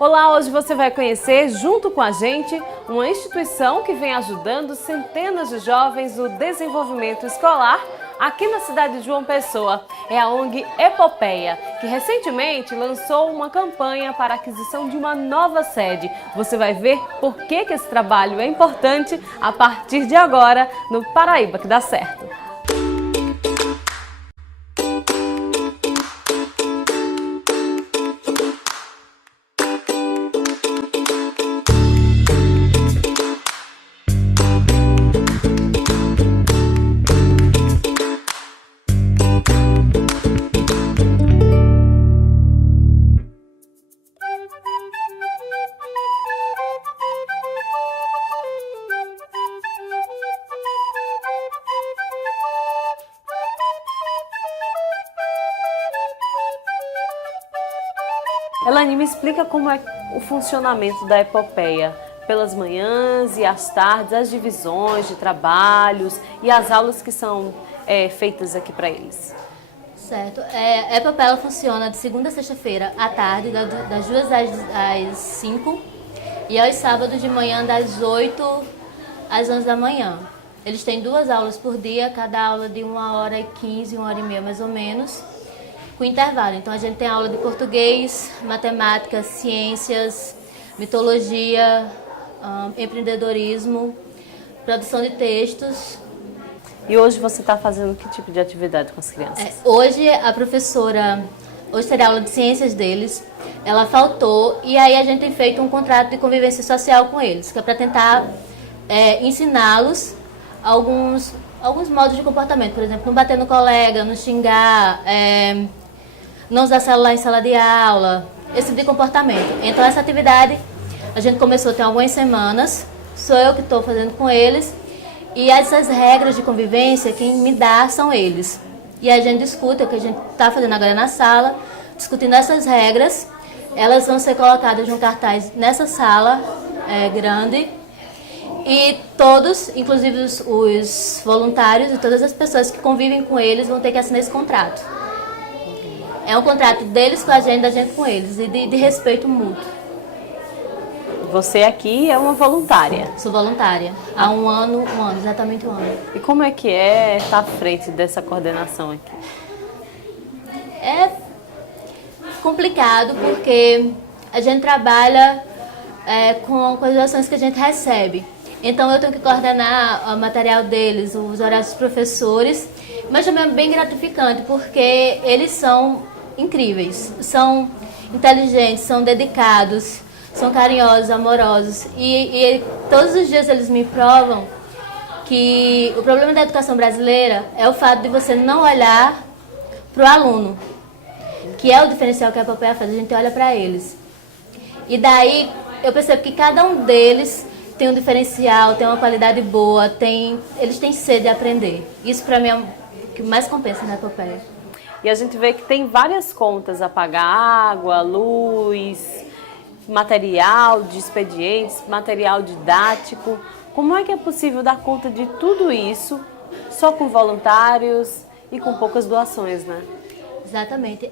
Olá, hoje você vai conhecer, junto com a gente, uma instituição que vem ajudando centenas de jovens no desenvolvimento escolar aqui na cidade de João Pessoa. É a ONG Epopeia, que recentemente lançou uma campanha para a aquisição de uma nova sede. Você vai ver por que esse trabalho é importante a partir de agora no Paraíba que dá certo. Elaine, me explica como é o funcionamento da Epopeia, pelas manhãs e às tardes, as divisões de trabalhos e as aulas que são feitas aqui para eles. Certo. A Epopeia funciona de segunda a sexta-feira à tarde, das 2 às 5, e aos sábados de manhã das 8 às 11 da manhã. Eles têm 2 aulas por dia, cada aula de 1h15, 1h30 mais ou menos, com intervalo. Então a gente tem aula de português, matemática, ciências, mitologia, empreendedorismo, produção de textos. E hoje você está fazendo que tipo de atividade com as crianças? Hoje a professora, hoje seria aula de ciências deles, ela faltou e aí a gente tem feito um contrato de convivência social com eles, que é para tentar ensiná-los alguns modos de comportamento, por exemplo, não bater no colega, não xingar, não usar celular em sala de aula, esse tipo de comportamento. Então essa atividade a gente começou tem algumas semanas, sou eu que estou fazendo com eles, e essas regras de convivência quem me dá são eles. E a gente discute, o que a gente está fazendo agora na sala, discutindo essas regras, elas vão ser colocadas num cartaz nessa sala grande, e todos, inclusive os voluntários e todas as pessoas que convivem com eles vão ter que assinar esse contrato. É um contrato deles com a gente, da gente com eles, e de respeito mútuo. Você aqui é uma voluntária? Sou voluntária. Há exatamente um ano. E como é que estar à frente dessa coordenação aqui? É complicado porque a gente trabalha com as doações que a gente recebe. Então eu tenho que coordenar o material deles, os horários dos professores, mas também é bem gratificante porque eles são incríveis, são inteligentes, são dedicados, são carinhosos, amorosos e todos os dias eles me provam que o problema da educação brasileira é o fato de você não olhar para o aluno, que é o diferencial que a Epopeia faz, a gente olha para eles. E daí eu percebo que cada um deles tem um diferencial, tem uma qualidade boa, eles têm sede de aprender. Isso para mim é o que mais compensa na Epopeia. E a gente vê que tem várias contas a pagar: água, luz, material de expedientes, material didático. Como é que é possível dar conta de tudo isso só com voluntários e com poucas doações, né? Exatamente.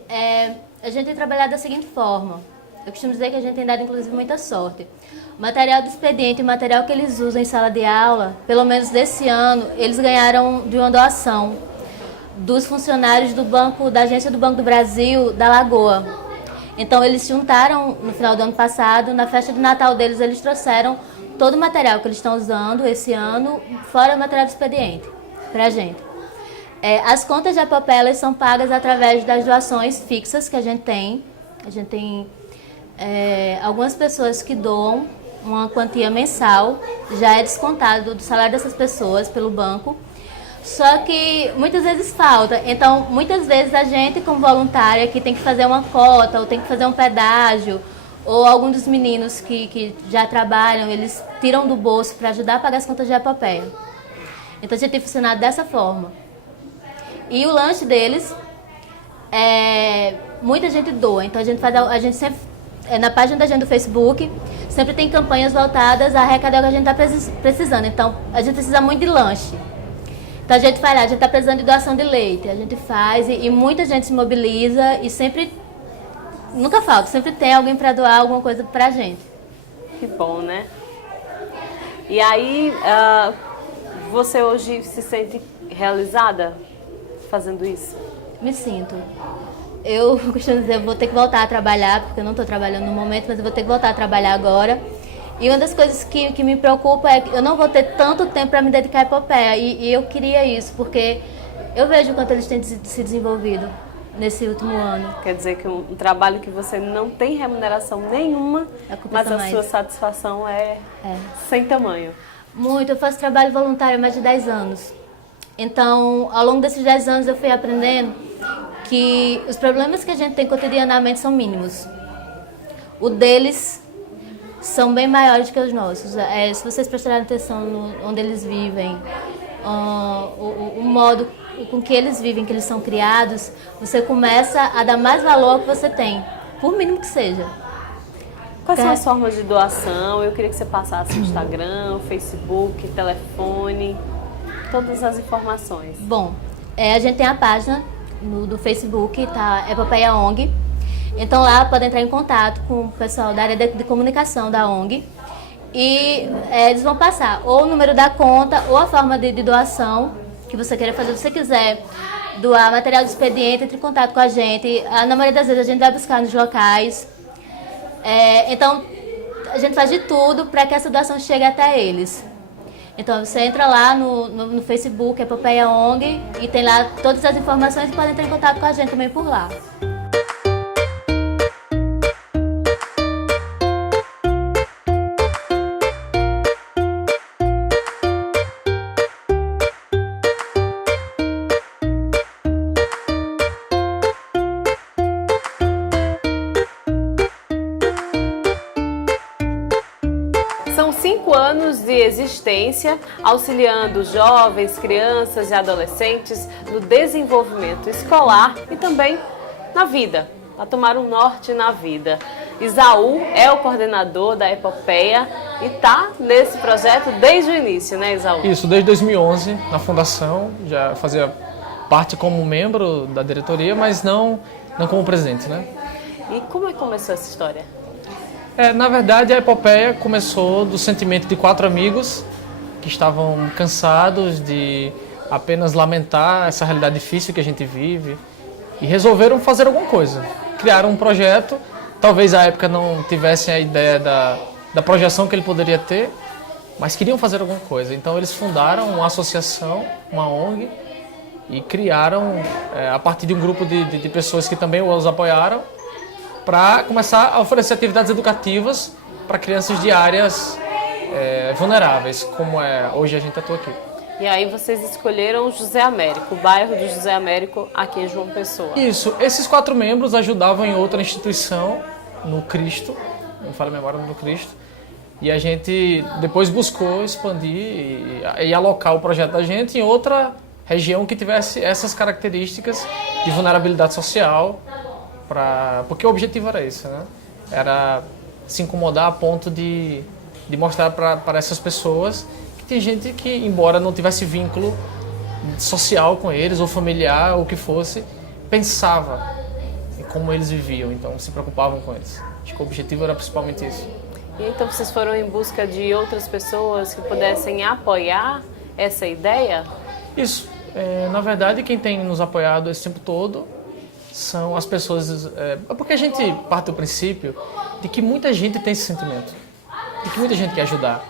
A gente tem trabalhado da seguinte forma. Eu costumo dizer que a gente tem dado, inclusive, muita sorte. O material do expediente e o material que eles usam em sala de aula, pelo menos desse ano, eles ganharam de uma doação dos funcionários da Agência do Banco do Brasil, da Lagoa. Então, eles se juntaram no final do ano passado, na festa de Natal deles, eles trouxeram todo o material que eles estão usando esse ano, fora o material do expediente, para a gente. As contas de Epopeia são pagas através das doações fixas que a gente tem. A gente tem algumas pessoas que doam uma quantia mensal, já é descontado do salário dessas pessoas pelo banco. Só que muitas vezes falta, então muitas vezes a gente como voluntária que tem que fazer uma cota ou tem que fazer um pedágio, ou algum dos meninos que já trabalham, eles tiram do bolso para ajudar a pagar as contas de Epopeia. Então a gente tem funcionado dessa forma. E o lanche deles, muita gente doa, então a gente sempre, na página da gente do Facebook, sempre tem campanhas voltadas a arrecadar o que a gente está precisando, então a gente precisa muito de lanche. Então a gente vai lá, a gente está precisando de doação de leite, a gente faz e muita gente se mobiliza e sempre nunca falta, sempre tem alguém para doar alguma coisa pra gente. Que bom, né? E aí, você hoje se sente realizada fazendo isso? Me sinto. Eu costumo dizer, eu vou ter que voltar a trabalhar, porque eu não estou trabalhando no momento, mas eu vou ter que voltar a trabalhar agora. E uma das coisas que me preocupa é que eu não vou ter tanto tempo para me dedicar à epopeia. E eu queria isso, porque eu vejo o quanto eles têm se desenvolvido nesse último ano. Quer dizer que um trabalho que você não tem remuneração nenhuma, mas a sua satisfação é sem tamanho. Muito. Eu faço trabalho voluntário há mais de 10 anos. Então, ao longo desses 10 anos, eu fui aprendendo que os problemas que a gente tem cotidianamente são mínimos. O deles são bem maiores que os nossos. Se vocês prestarem atenção onde eles vivem, o modo com que eles vivem, que eles são criados, você começa a dar mais valor ao que você tem, por mínimo que seja. Quais são as formas de doação? Eu queria que você passasse o Instagram, o Facebook, telefone, todas as informações. Bom, a gente tem a página do Facebook, tá? Epopeia ONG. Então lá pode entrar em contato com o pessoal da área de comunicação da ONG e eles vão passar ou o número da conta ou a forma de doação que você queira fazer. Se você quiser doar material de expediente, entre em contato com a gente. Na maioria das vezes a gente vai buscar nos locais. Então a gente faz de tudo para que essa doação chegue até eles. Então você entra lá no Facebook, Epopeia ONG, e tem lá todas as informações e pode entrar em contato com a gente também por lá. São 5 anos de existência, auxiliando jovens, crianças e adolescentes no desenvolvimento escolar e também na vida, a tomar um norte na vida. Isaú é o coordenador da Epopeia e está nesse projeto desde o início, né, Isaú? Isso, desde 2011, na fundação, já fazia parte como membro da diretoria, mas não como presidente, né? E como é que começou essa história? Na verdade, a Epopeia começou do sentimento de 4 amigos que estavam cansados de apenas lamentar essa realidade difícil que a gente vive e resolveram fazer alguma coisa. Criaram um projeto, talvez à época não tivessem a ideia da projeção que ele poderia ter, mas queriam fazer alguma coisa. Então eles fundaram uma associação, uma ONG, e criaram, a partir de um grupo de pessoas que também os apoiaram, para começar a oferecer atividades educativas para crianças de áreas vulneráveis, como hoje a gente atua aqui. E aí vocês escolheram o José Américo, o bairro do José Américo, aqui em João Pessoa. Isso, esses 4 membros ajudavam em outra instituição, no Cristo, não falo a memória, no Cristo, e a gente depois buscou expandir e alocar o projeto da gente em outra região que tivesse essas características de vulnerabilidade social, porque o objetivo era esse, né? Era se incomodar a ponto de mostrar para essas pessoas que tem gente que, embora não tivesse vínculo social com eles, ou familiar, ou o que fosse, pensava em como eles viviam, então se preocupavam com eles. Acho que o objetivo era principalmente isso. E então vocês foram em busca de outras pessoas que pudessem apoiar essa ideia? Isso. Na verdade, quem tem nos apoiado esse tempo todo são as pessoas... porque a gente parte do princípio de que muita gente tem esse sentimento, de que muita gente quer ajudar.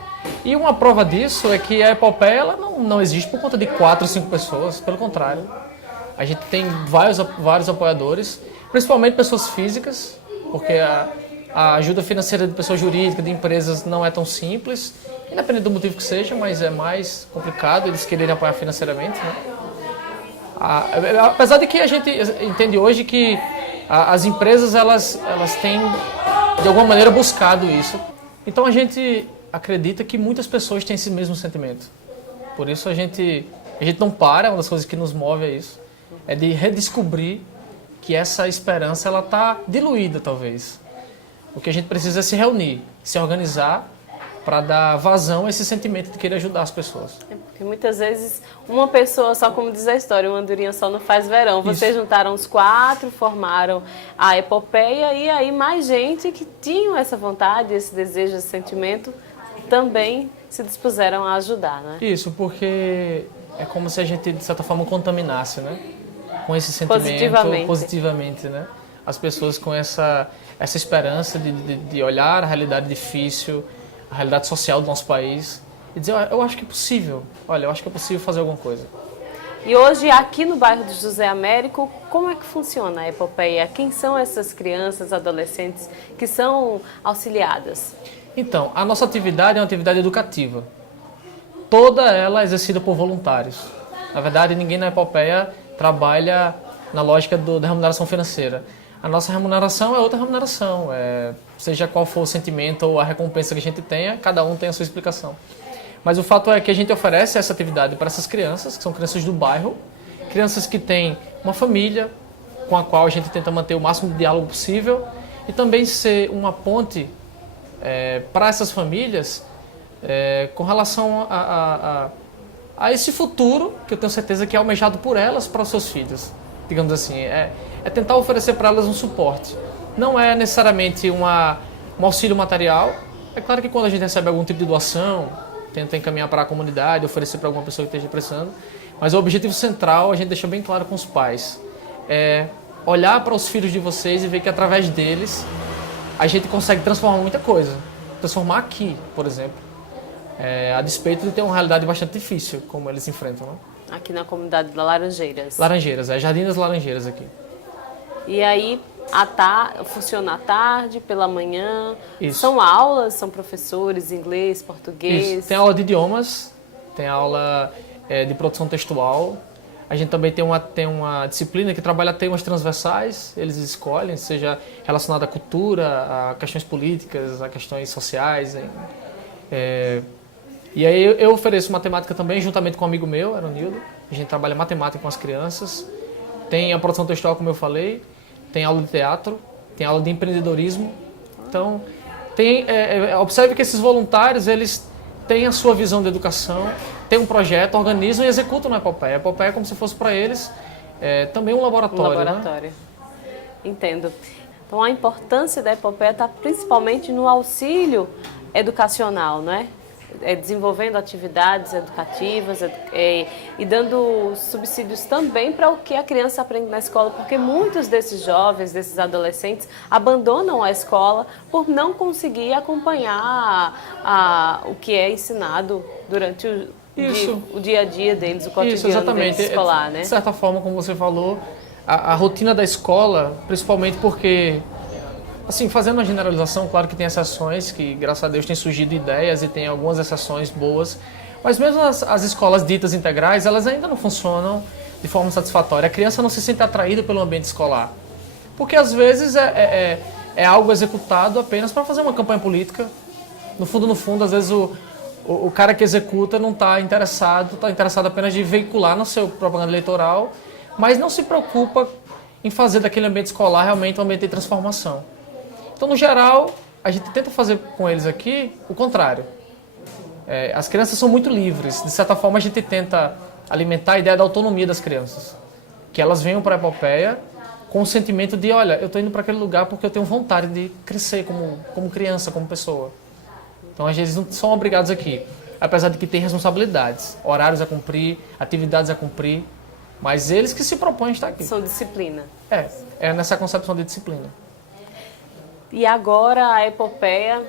E uma prova disso é que a Epopeia ela não existe por conta de 4 ou 5 pessoas, pelo contrário. A gente tem vários apoiadores, principalmente pessoas físicas, porque a ajuda financeira de pessoas jurídicas, de empresas, não é tão simples, independente do motivo que seja, mas é mais complicado eles quererem apoiar financeiramente, né? Apesar de que a gente entende hoje que as empresas elas têm, de alguma maneira, buscado isso. Então a gente acredita que muitas pessoas têm esse mesmo sentimento. Por isso a gente não para, uma das coisas que nos move é isso. É de redescobrir que essa esperança está diluída, talvez. O que a gente precisa é se reunir, se organizar para dar vazão a esse sentimento de querer ajudar as pessoas. Porque muitas vezes uma pessoa só, como diz a história, uma andorinha só não faz verão. Vocês juntaram os 4, formaram a Epopeia e aí mais gente que tinham essa vontade, esse desejo, esse sentimento, também se dispuseram a ajudar, né? Isso, porque é como se a gente, de certa forma, contaminasse, né? Com esse sentimento positivamente, né? As pessoas com essa esperança de olhar a realidade difícil, a realidade social do nosso país e dizer, eu acho que é possível, olha, eu acho que é possível fazer alguma coisa. E hoje, aqui no bairro de José Américo, como é que funciona a Epopeia? Quem são essas crianças, adolescentes que são auxiliadas? Então, a nossa atividade é uma atividade educativa. Toda ela é exercida por voluntários. Na verdade, ninguém na Epopeia trabalha na lógica da remuneração financeira. A nossa remuneração é outra remuneração, seja qual for o sentimento ou a recompensa que a gente tenha, cada um tem a sua explicação. Mas o fato é que a gente oferece essa atividade para essas crianças, que são crianças do bairro, crianças que têm uma família com a qual a gente tenta manter o máximo de diálogo possível e também ser uma ponte para essas famílias com relação a esse futuro, que eu tenho certeza que é almejado por elas para os seus filhos. Digamos assim, é tentar oferecer para elas um suporte. Não é necessariamente um auxílio material. É claro que quando a gente recebe algum tipo de doação, tenta encaminhar para a comunidade, oferecer para alguma pessoa que esteja precisando. Mas o objetivo central, a gente deixa bem claro com os pais, é olhar para os filhos de vocês e ver que através deles a gente consegue transformar muita coisa. Transformar aqui, por exemplo, a despeito de ter uma realidade bastante difícil, como eles enfrentam, né? Aqui na comunidade da Laranjeiras. Laranjeiras, Jardim das Laranjeiras aqui. E aí, funciona à tarde, pela manhã. Isso. São aulas, são professores, inglês, português. Isso. Tem aula de idiomas, tem aula de produção textual. A gente também tem uma disciplina que trabalha temas transversais, eles escolhem, seja relacionado à cultura, a questões políticas, a questões sociais. E aí eu ofereço matemática também, juntamente com um amigo meu, Aronildo. A gente trabalha matemática com as crianças. Tem a produção textual, como eu falei. Tem aula de teatro, tem aula de empreendedorismo. Então, observe que esses voluntários, eles têm a sua visão de educação, têm um projeto, organizam e executam na Epopeia. A Epopeia é como se fosse para eles também um laboratório. Um laboratório. Né? Entendo. Então, a importância da Epopeia está principalmente no auxílio educacional, não é? Desenvolvendo atividades educativas e dando subsídios também para o que a criança aprende na escola, porque muitos desses jovens, desses adolescentes, abandonam a escola por não conseguir acompanhar o que é ensinado durante o dia a dia deles, o cotidiano deles escolar, né? De certa forma, como você falou, a rotina da escola, principalmente porque... Assim, fazendo uma generalização, claro que tem exceções, que graças a Deus tem surgido ideias e tem algumas exceções boas, mas mesmo as escolas ditas integrais, elas ainda não funcionam de forma satisfatória. A criança não se sente atraída pelo ambiente escolar, porque às vezes é algo executado apenas para fazer uma campanha política. No fundo, às vezes o cara que executa não está interessado apenas de veicular no seu propaganda eleitoral, mas não se preocupa em fazer daquele ambiente escolar realmente um ambiente de transformação. Então, no geral, a gente tenta fazer com eles aqui o contrário. As crianças são muito livres. De certa forma, a gente tenta alimentar a ideia da autonomia das crianças. Que elas venham para a Epopeia com o sentimento de, olha, eu estou indo para aquele lugar porque eu tenho vontade de crescer como criança, como pessoa. Então, às vezes, não são obrigados aqui. Apesar de que tem responsabilidades, horários a cumprir, atividades a cumprir. Mas eles que se propõem a estar aqui. São disciplina. É nessa concepção de disciplina. E agora a Epopeia,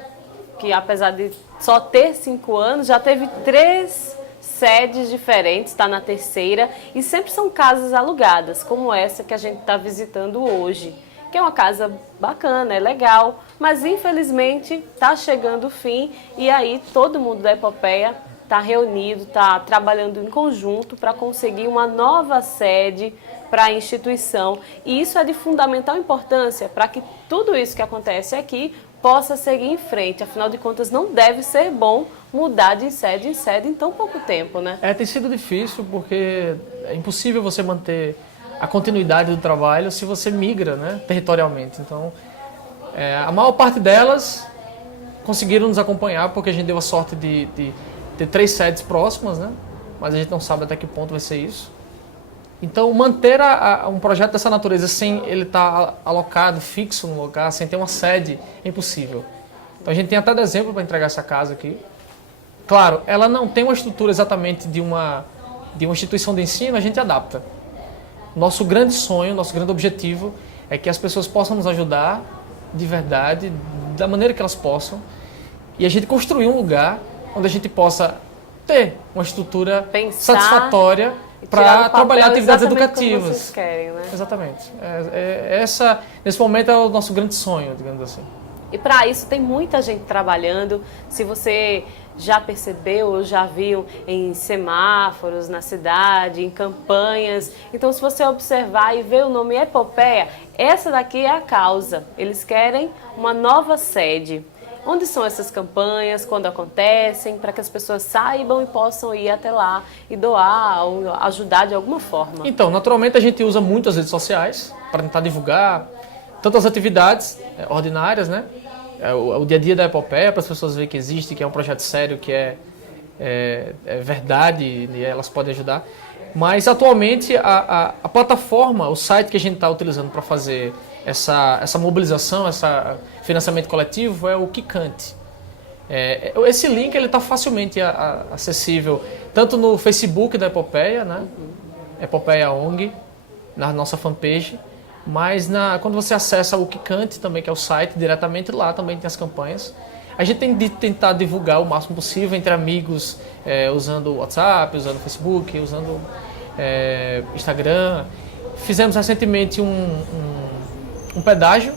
que apesar de só ter 5 anos, já teve 3 sedes diferentes, está na 3ª, e sempre são casas alugadas, como essa que a gente está visitando hoje, que é uma casa bacana, é legal, mas infelizmente está chegando o fim, e aí todo mundo da Epopeia está reunido, está trabalhando em conjunto para conseguir uma nova sede para a instituição. E isso é de fundamental importância para que tudo isso que acontece aqui possa seguir em frente. Afinal de contas, não deve ser bom mudar de sede em sede em tão pouco tempo, né? Tem sido difícil porque é impossível você manter a continuidade do trabalho se você migra, né, territorialmente. Então, a maior parte delas conseguiram nos acompanhar, porque a gente deu a sorte de ter 3 sedes próximas, né? Mas a gente não sabe até que ponto vai ser isso. Então, manter um projeto dessa natureza sem ele estar alocado, fixo no lugar, sem ter uma sede, é impossível. Então, a gente tem até dezembro para entregar essa casa aqui. Claro, ela não tem uma estrutura exatamente de uma instituição de ensino, a gente adapta. Nosso grande sonho, nosso grande objetivo é que as pessoas possam nos ajudar de verdade, da maneira que elas possam, e a gente construir um lugar onde a gente possa ter uma estrutura satisfatória para trabalhar atividades educativas. Como vocês querem, né? Exatamente. Nesse momento é o nosso grande sonho, digamos assim. E para isso tem muita gente trabalhando. Se você já percebeu ou já viu em semáforos na cidade, em campanhas. Então, se você observar e ver o nome Epopeia, essa daqui é a causa. Eles querem uma nova sede. Onde são essas campanhas, quando acontecem, para que as pessoas saibam e possam ir até lá e doar ou ajudar de alguma forma? Então, naturalmente a gente usa muito as redes sociais para tentar divulgar tanto as atividades ordinárias, né? O dia a dia da Epopeia, para as pessoas verem que existe, que é um projeto sério, que é verdade e elas podem ajudar. Mas atualmente a plataforma, o site que a gente está utilizando para fazer essa mobilização, esse financiamento coletivo é o Kikante. Esse link está facilmente acessível tanto no Facebook da Epopeia, né? Epopeia ONG, na nossa fanpage, mas quando você acessa o Kikante também, que é o site, diretamente lá também tem as campanhas. A gente tem de tentar divulgar o máximo possível entre amigos, usando o WhatsApp, usando o Facebook, usando Instagram. Fizemos recentemente um pedágio,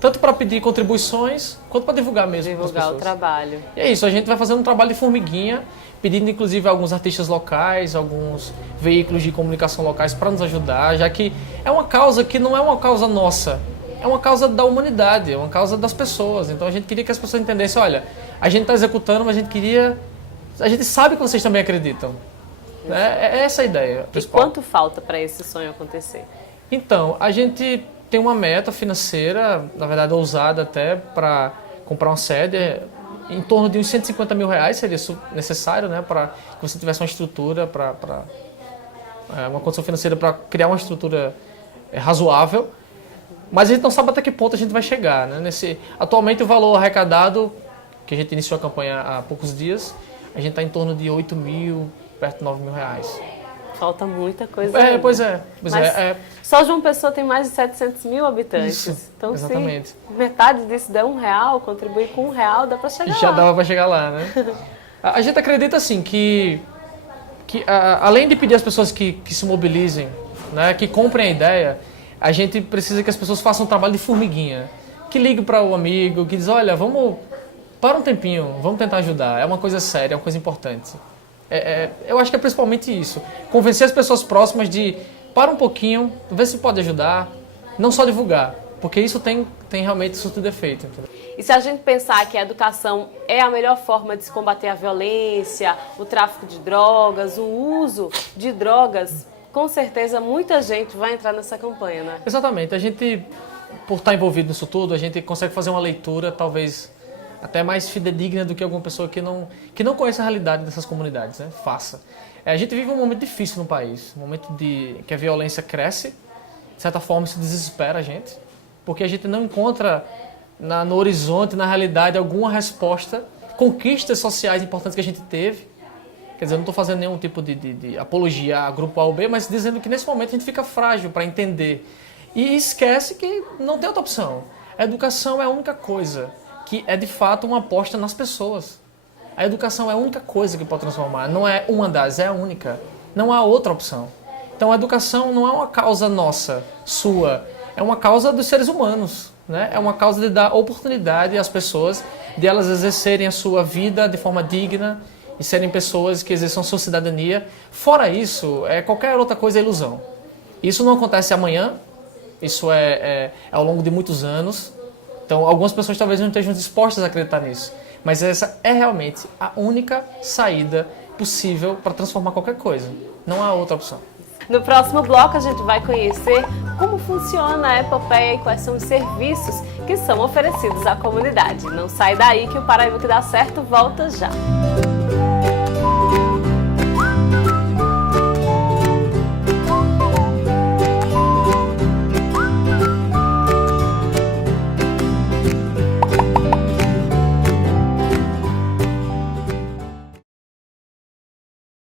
tanto para pedir contribuições, quanto para divulgar mesmo. Divulgar o trabalho. E é isso, a gente vai fazendo um trabalho de formiguinha, pedindo inclusive a alguns artistas locais, alguns veículos de comunicação locais para nos ajudar, já que é uma causa que não é uma causa nossa, é uma causa da humanidade, é uma causa das pessoas. Então a gente queria que as pessoas entendessem, olha, a gente está executando, mas a gente sabe que vocês também acreditam. É essa a ideia principal. E quanto falta para esse sonho acontecer? Então, a gente tem uma meta financeira, na verdade ousada até, para comprar uma sede. Em torno de uns 150 mil reais seria necessário, né, para que você tivesse uma estrutura, uma condição financeira para criar uma estrutura razoável. Mas a gente não sabe até que ponto a gente vai chegar, né? Atualmente o valor arrecadado, que a gente iniciou a campanha há poucos dias, a gente está em torno de 8 mil, perto de 9 mil reais. Falta muita coisa ainda. Pois é. Só João Pessoa tem mais de 700 mil habitantes. Isso, então, exatamente. se metade disso der R$1, contribuir com R$1, dá para chegar lá. Já dava para chegar lá, né? A gente acredita, assim, que além de pedir às pessoas que se mobilizem, né, que comprem a ideia, a gente precisa que as pessoas façam um trabalho de formiguinha. Que ligue para o amigo, que diz, olha, para um tempinho, vamos tentar ajudar. É uma coisa séria, é uma coisa importante. Eu acho que é principalmente isso. Convencer as pessoas próximas de para um pouquinho, ver se pode ajudar, não só divulgar, porque isso tem realmente surto de efeito. Entendeu? E se a gente pensar que a educação é a melhor forma de se combater a violência, o tráfico de drogas, o uso de drogas, com certeza muita gente vai entrar nessa campanha, né? Exatamente. A gente, por estar envolvido nisso tudo, a gente consegue fazer uma leitura talvez até mais fidedigna do que alguma pessoa que não conhece a realidade dessas comunidades, né? Faça. A gente vive um momento difícil no país, um momento que a violência cresce, de certa forma isso desespera a gente, porque a gente não encontra no horizonte, na realidade, alguma resposta, conquistas sociais importantes que a gente teve. Quer dizer, eu não estou fazendo nenhum tipo de apologia a grupo A ou B, mas dizendo que nesse momento a gente fica frágil para entender e esquece que não tem outra opção. A educação é a única coisa que é de fato uma aposta nas pessoas. A educação é a única coisa que pode transformar, não é uma das, é a única. Não há outra opção. Então a educação não é uma causa nossa, sua, é uma causa dos seres humanos, né? É uma causa de dar oportunidade às pessoas de elas exercerem a sua vida de forma digna e serem pessoas que exerçam sua cidadania. Fora isso, qualquer outra coisa é ilusão. Isso não acontece amanhã, isso é ao longo de muitos anos. Então, algumas pessoas talvez não estejam dispostas a acreditar nisso. Mas essa é realmente a única saída possível para transformar qualquer coisa. Não há outra opção. No próximo bloco, a gente vai conhecer como funciona a Epopeia e quais são os serviços que são oferecidos à comunidade. Não sai daí que o Paraíba que dá certo volta já!